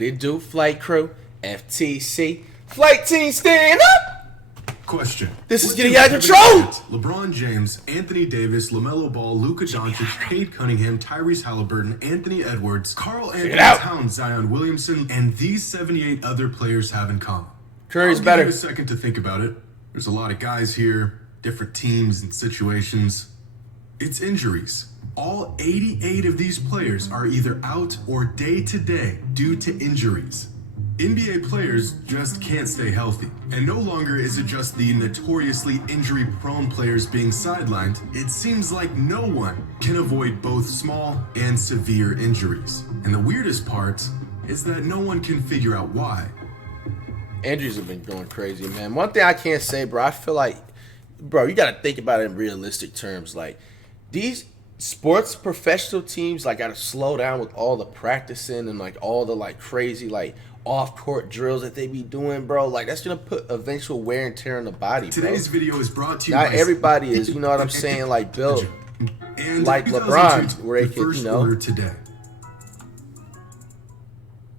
What it do, flight crew? FTC. Flight team, stand up! Question. This is getting out of control! LeBron James, Anthony Davis, LaMelo Ball, Luka Doncic, Cade Cunningham, Tyrese Halliburton, Anthony Edwards, Karl Anthony Towns, Zion Williamson, and these 78 other players have in common. Curry's I'll better. give you a second to think about it. There's a lot of guys here, different teams and situations. It's injuries. All 88 of these players are either out or day-to-day due to injuries. NBA players just can't stay healthy. And no longer is it just the notoriously injury-prone players being sidelined. It seems like no one can avoid both small and severe injuries. And the weirdest part is that no one can figure out why. Injuries have been going crazy, man. One thing I can't say, bro, I feel like, bro, you got to think about it in realistic terms. Like, these sports professional teams, like, got to slow down with all the practicing and, like, all the, like, crazy, like, off-court drills that they be doing, bro. Like, that's going to put eventual wear and tear on the body, bro. Today's video is brought to you Not by... everybody is, you know what I'm saying, like, built and like LeBron, where they can, you know, today.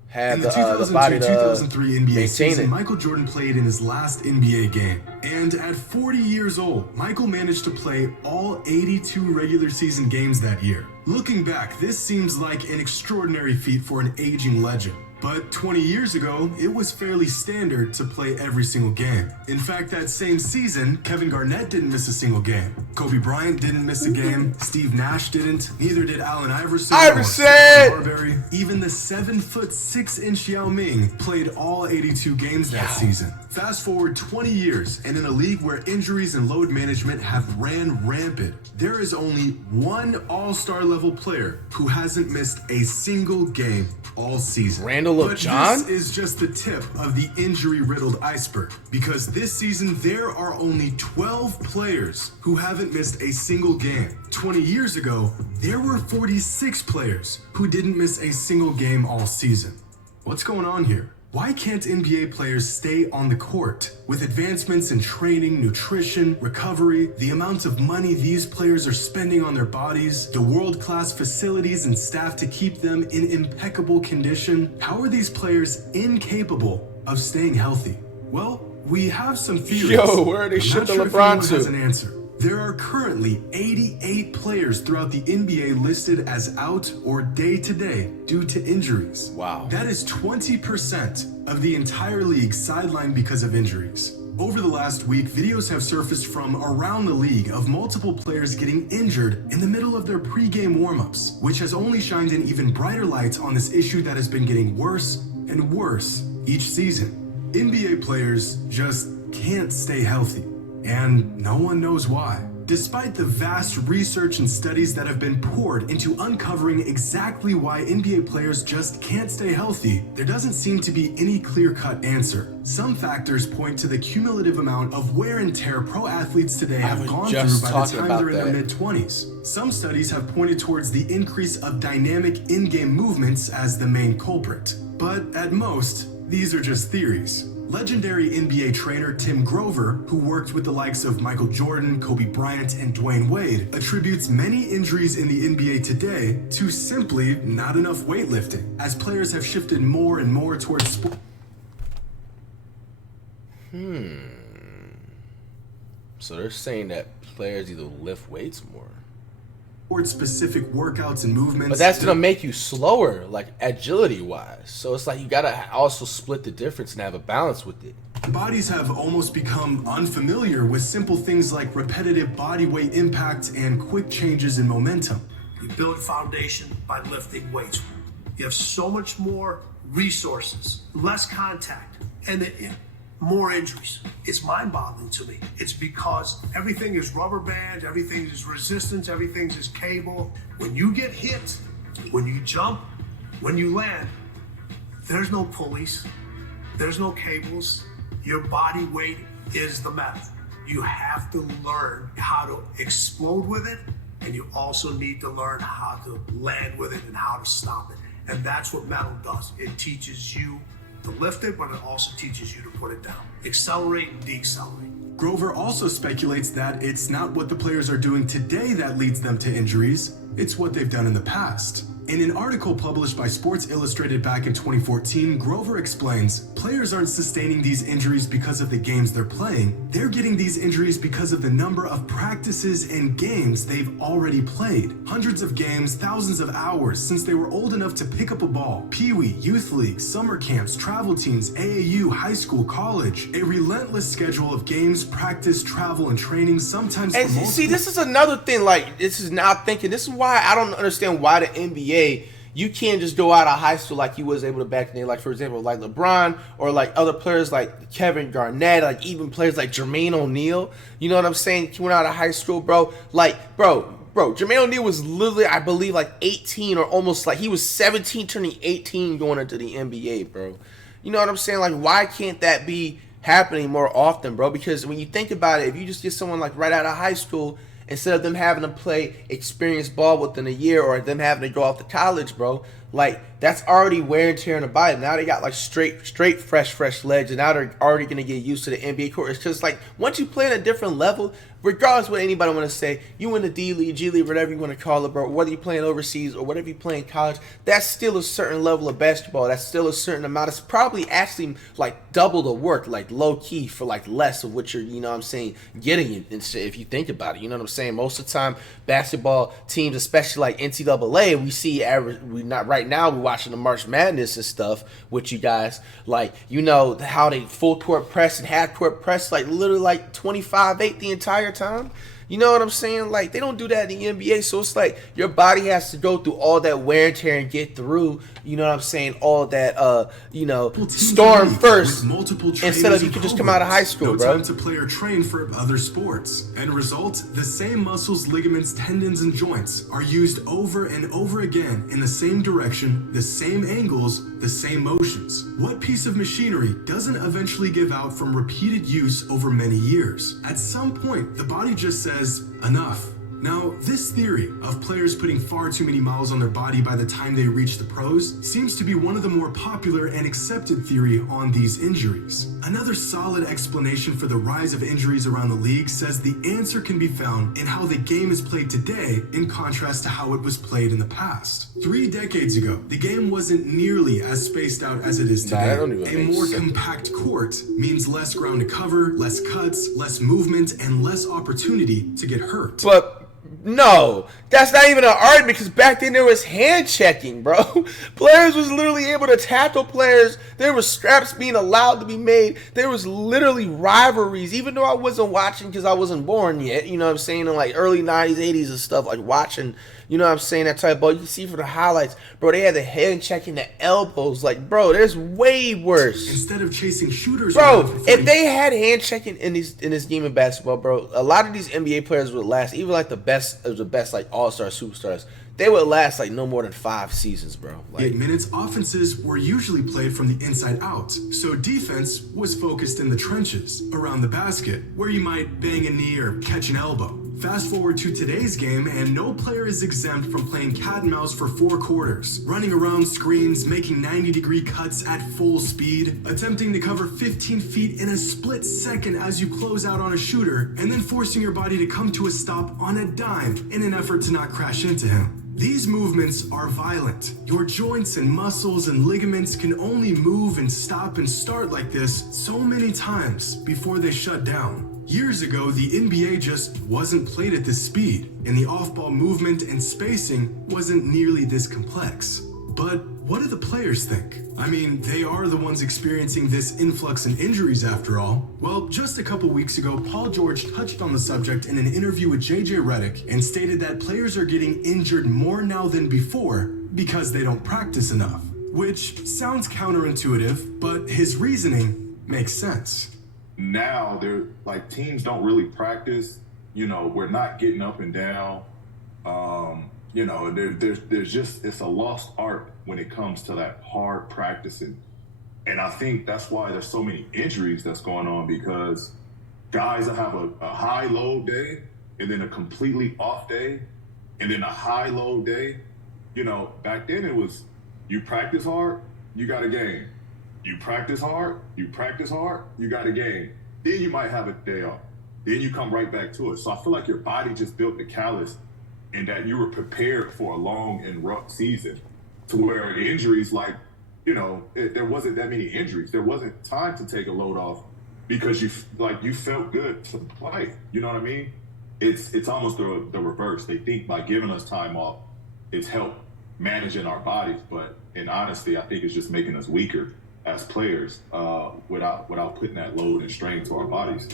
have In the the body to 2002-2003 NBA maintain season, it. Michael Jordan played in his last NBA game. And at 40 years old, Michael managed to play all 82 regular season games that year. Looking back, this seems like an extraordinary feat for an aging legend. But 20 years ago, it was fairly standard to play every single game. In fact, that same season, Kevin Garnett didn't miss a single game. Kobe Bryant didn't miss a game. Steve Nash didn't. Neither did Allen Iverson. Or Stephen Marbury. Even the 7'6" Yao Ming played all 82 games that season. Fast forward 20 years, and in a league where injuries and load management have ran rampant, there is only one all-star level player who hasn't missed a single game all season. Randall John? This is just the tip of the injury-riddled iceberg, because this season there are only 12 players who haven't missed a single game. 20 years ago, there were 46 players who didn't miss a single game all season. What's going on here? Why can't NBA players stay on the court? With advancements in training, nutrition, recovery, the amount of money these players are spending on their bodies, the world-class facilities and staff to keep them in impeccable condition, how are these players incapable of staying healthy? Well, we have some theories. Yo, where are they shipping LeBron to? Has an answer. There are currently 88 players throughout the NBA listed as out or day-to-day due to injuries. Wow. That is 20% of the entire league sidelined because of injuries. Over the last week, videos have surfaced from around the league of multiple players getting injured in the middle of their pre-game warm-ups, which has only shined an even brighter light on this issue that has been getting worse and worse each season. NBA players just can't stay healthy. And no one knows why. Despite the vast research and studies that have been poured into uncovering exactly why NBA players just can't stay healthy, there doesn't seem to be any clear-cut answer. Some factors point to the cumulative amount of wear and tear pro athletes today have gone through by the time they're in their mid-20s. Some studies have pointed towards the increase of dynamic in-game movements as the main culprit. But at most, these are just theories. Legendary NBA trainer Tim Grover, who worked with the likes of Michael Jordan, Kobe Bryant, and Dwayne Wade, attributes many injuries in the NBA today to simply not enough weightlifting, as players have shifted more and more towards sport. So they're saying that players either lift weights more. Specific workouts and movements. But that's gonna make you slower, like agility-wise. So it's like you gotta also split the difference and have a balance with it. Bodies have almost become unfamiliar with simple things like repetitive body weight impact and quick changes in momentum. You build a foundation by lifting weights. You have so much more resources, less contact, and more injuries. It's mind-boggling to me. It's because everything is rubber band, everything is resistance, everything is cable. When you get hit, when you jump, when you land, there's no pulleys, there's no cables. Your body weight is the metal. You have to learn how to explode with it, and you also need to learn how to land with it and how to stop it. And that's what metal does. It teaches you to lift it, but it also teaches you to put it down. Accelerate and decelerate. Grover also speculates that it's not what the players are doing today that leads them to injuries, it's what they've done in the past. In an article published by Sports Illustrated back in 2014, Grover explains, players aren't sustaining these injuries because of the games they're playing. They're getting these injuries because of the number of practices and games they've already played. Hundreds of games, thousands of hours since they were old enough to pick up a ball. Pee-wee, youth league, summer camps, travel teams, AAU, high school, college. A relentless schedule of games, practice, travel, and training, sometimes And see, this is another thing, like, this is now thinking, this is why I don't understand why the NBA, you can't just go out of high school like you was able to back in the day. Like, for example, like LeBron or like other players like Kevin Garnett, like even players like Jermaine O'Neal, you know what I'm saying, went out of high school, bro. Like, bro, Jermaine O'Neal was literally, I believe, like 18 or almost, like he was 17 turning 18 going into the NBA, bro. You know what I'm saying? Like, why can't that be happening more often, bro? Because when you think about it, if you just get someone like right out of high school, instead of them having to play experienced ball within a year or them having to go off to college, bro, like that's already wear and tear in the body. Now they got like straight fresh legs, and now they're already gonna get used to the NBA court. It's because like once you play at a different level, regardless of what anybody want to say, you in the D League, G League, whatever you want to call it, bro, whether you're playing overseas or whatever you play in college, that's still a certain level of basketball. That's still a certain amount. It's probably actually like double the work, like low key for like less of what you're, you know what I'm saying, getting if you think about it. You know what I'm saying? Most of the time, basketball teams, especially like NCAA, we see average. We not right now. We're watching the March Madness and stuff with you guys. Like, you know how they full court press and half court press, like literally like 25-8 the entire time. You know what I'm saying? Like, they don't do that in the NBA, so it's like your body has to go through all that wear and tear and get through, you know what I'm saying, all that, you know, storm first, instead of you can just come out of high school, bro. No time to play or train for other sports. End result, the same muscles, ligaments, tendons, and joints are used over and over again in the same direction, the same angles, the same motions. What piece of machinery doesn't eventually give out from repeated use over many years? At some point, the body just says, enough. Now, this theory of players putting far too many miles on their body by the time they reach the pros seems to be one of the more popular and accepted theory on these injuries. Another solid explanation for the rise of injuries around the league says the answer can be found in how the game is played today in contrast to how it was played in the past. 3 decades ago, the game wasn't nearly as spaced out as it is today. A more compact court means less ground to cover, less cuts, less movement, and less opportunity to get hurt. But no, that's not even an argument, because back then there was hand checking, bro. Players was literally able to tackle players. There was scraps being allowed to be made. There was literally rivalries, even though I wasn't watching because I wasn't born yet, you know what I'm saying, in like early 90s, 80s and stuff, like watching, you know what I'm saying, that type of ball. You can see from the highlights, bro, they had the hand checking, the elbows. Like, bro, there's way worse. Instead of chasing shooters, bro, if they had hand checking in this game of basketball, bro, a lot of these NBA players would last, even like the best of the best, like all-star superstars, they would last like no more than 5 seasons, bro. Like, 8 minutes, offenses were usually played from the inside out, so defense was focused in the trenches, around the basket, where you might bang a knee or catch an elbow. Fast forward to today's game, and no player is exempt from playing cat and mouse for 4 quarters, running around screens, making 90-degree cuts at full speed, attempting to cover 15 feet in a split second as you close out on a shooter, and then forcing your body to come to a stop on a dime in an effort to not crash into him. These movements are violent. Your joints and muscles and ligaments can only move and stop and start like this so many times before they shut down. Years ago, the NBA just wasn't played at this speed, and the off-ball movement and spacing wasn't nearly this complex. But what do the players think? I mean, they are the ones experiencing this influx in injuries after all. Well, just a couple weeks ago, Paul George touched on the subject in an interview with JJ Redick and stated that players are getting injured more now than before because they don't practice enough. Which sounds counterintuitive, but his reasoning makes sense. Now they're like, teams don't really practice. You know, we're not getting up and down. You know, there's just, it's a lost art when it comes to that hard practicing. And I think that's why there's so many injuries that's going on, because guys will have a high load day and then a completely off day and then a high load day. You know, back then it was, you practice hard, you got a game. You practice hard, you got a game. Then you might have a day off. Then you come right back to it. So I feel like your body just built the callus and that you were prepared for a long and rough season, to where injuries, like, there wasn't that many injuries. There wasn't time to take a load off because you felt good to play. You know what I mean? It's almost the reverse. They think by giving us time off, it's helped managing our bodies, but in honesty, I think it's just making us weaker as players without putting that load and strain to our bodies.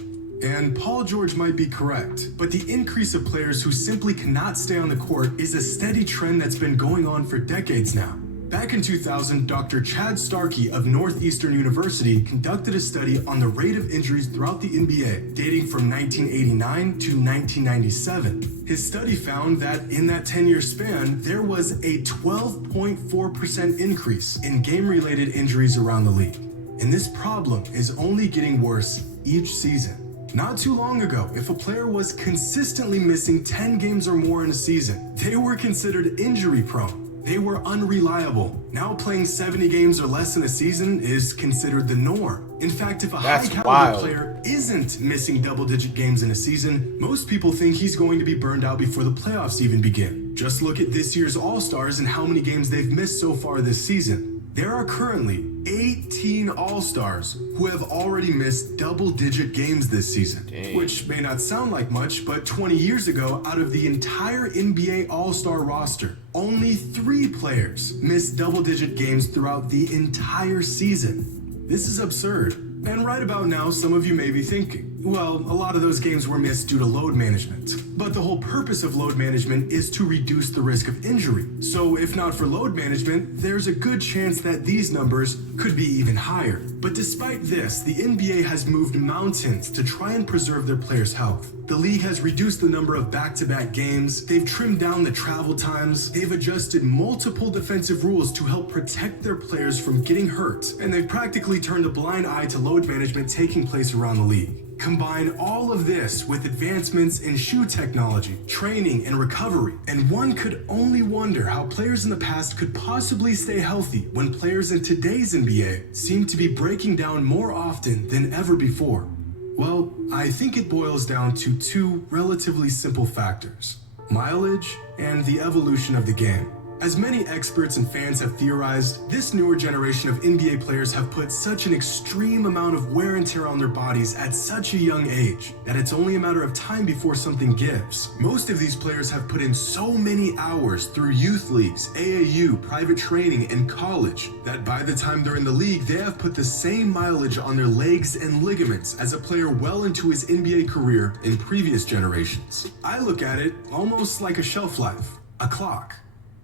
And Paul George might be correct, but the increase of players who simply cannot stay on the court is a steady trend that's been going on for decades now. Back in 2000, Dr. Chad Starkey of Northeastern University conducted a study on the rate of injuries throughout the NBA, dating from 1989 to 1997. His study found that in that 10-year span, there was a 12.4% increase in game-related injuries around the league. And this problem is only getting worse each season. Not too long ago, if a player was consistently missing 10 games or more in a season, they were considered injury-prone. They were unreliable. Now playing 70 games or less in a season is considered the norm. In fact, if a high-caliber player isn't missing double-digit games in a season, most people think he's going to be burned out before the playoffs even begin. Just look at this year's All-Stars and how many games they've missed so far this season. There are currently 18 All-Stars who have already missed double-digit games this season. Dang. Which may not sound like much, but 20 years ago, out of the entire NBA All-Star roster, only 3 players missed double-digit games throughout the entire season. This is absurd. And right about now, some of you may be thinking, well, a lot of those games were missed due to load management. But the whole purpose of load management is to reduce the risk of injury. So if not for load management, there's a good chance that these numbers could be even higher. But despite this, the NBA has moved mountains to try and preserve their players' health. The league has reduced the number of back-to-back games, they've trimmed down the travel times, they've adjusted multiple defensive rules to help protect their players from getting hurt, and they've practically turned a blind eye to load management taking place around the league. Combine all of this with advancements in shoe technology, training, and recovery, and one could only wonder how players in the past could possibly stay healthy when players in today's NBA seem to be breaking down more often than ever before. Well, I think it boils down to 2 relatively simple factors: mileage and the evolution of the game. As many experts and fans have theorized, this newer generation of NBA players have put such an extreme amount of wear and tear on their bodies at such a young age that it's only a matter of time before something gives. Most of these players have put in so many hours through youth leagues, AAU, private training, and college that by the time they're in the league, they have put the same mileage on their legs and ligaments as a player well into his NBA career in previous generations. I look at it almost like a shelf life, a clock.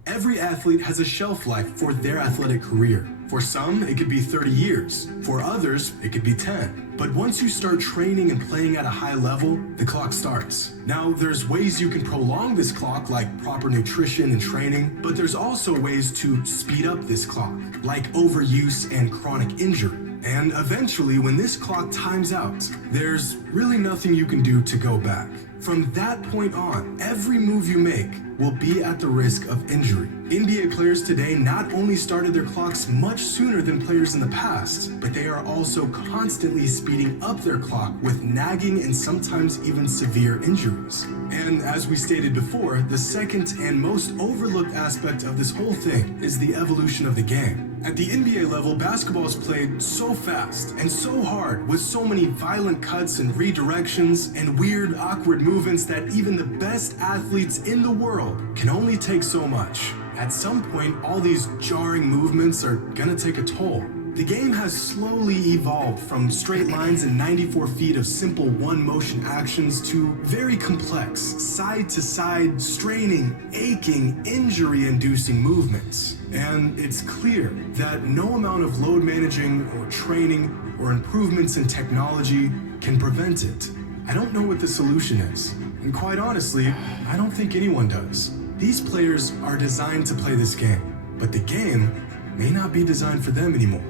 Every athlete has a shelf life for their athletic career. For some, it could be 30 years. For others, it could be 10. But once you start training and playing at a high level, the clock starts. Now, there's ways you can prolong this clock, like proper nutrition and training, but there's also ways to speed up this clock, like overuse and chronic injury. And eventually, when this clock times out, there's really nothing you can do to go back. From that point on, every move you make will be at the risk of injury. NBA players today not only started their clocks much sooner than players in the past, but they are also constantly speeding up their clock with nagging and sometimes even severe injuries. And as we stated before, the second and most overlooked aspect of this whole thing is the evolution of the game. At the NBA level, basketball is played so fast and so hard with so many violent cuts and redirections and weird, awkward movements that even the best athletes in the world can only take so much. At some point, all these jarring movements are gonna take a toll. The game has slowly evolved from straight lines and 94 feet of simple one-motion actions to very complex, side-to-side, straining, aching, injury-inducing movements. And it's clear that no amount of load managing or training or improvements in technology can prevent it. I don't know what the solution is, and quite honestly, I don't think anyone does. These players are designed to play this game, but the game may not be designed for them anymore.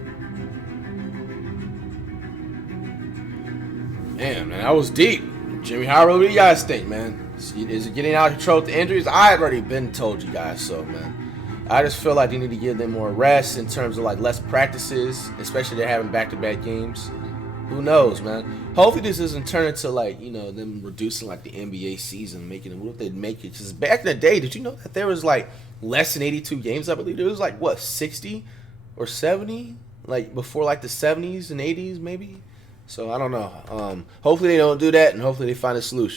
Damn, man, that was deep. Jimmy, how really do you guys think, man? Is it getting out of control with the injuries? I had already been told you guys so, man. I just feel like they need to give them more rest in terms of like less practices, especially they're having back-to-back games. Who knows, man? Hopefully this doesn't turn into like, them reducing like the NBA season, making it. What if they'd make it? Because back in the day, did you know that there was like less than 82 games? I believe there was like what 60 or 70, like before like the 70s and 80s maybe. So I don't know. Hopefully they don't do that, and hopefully they find a solution.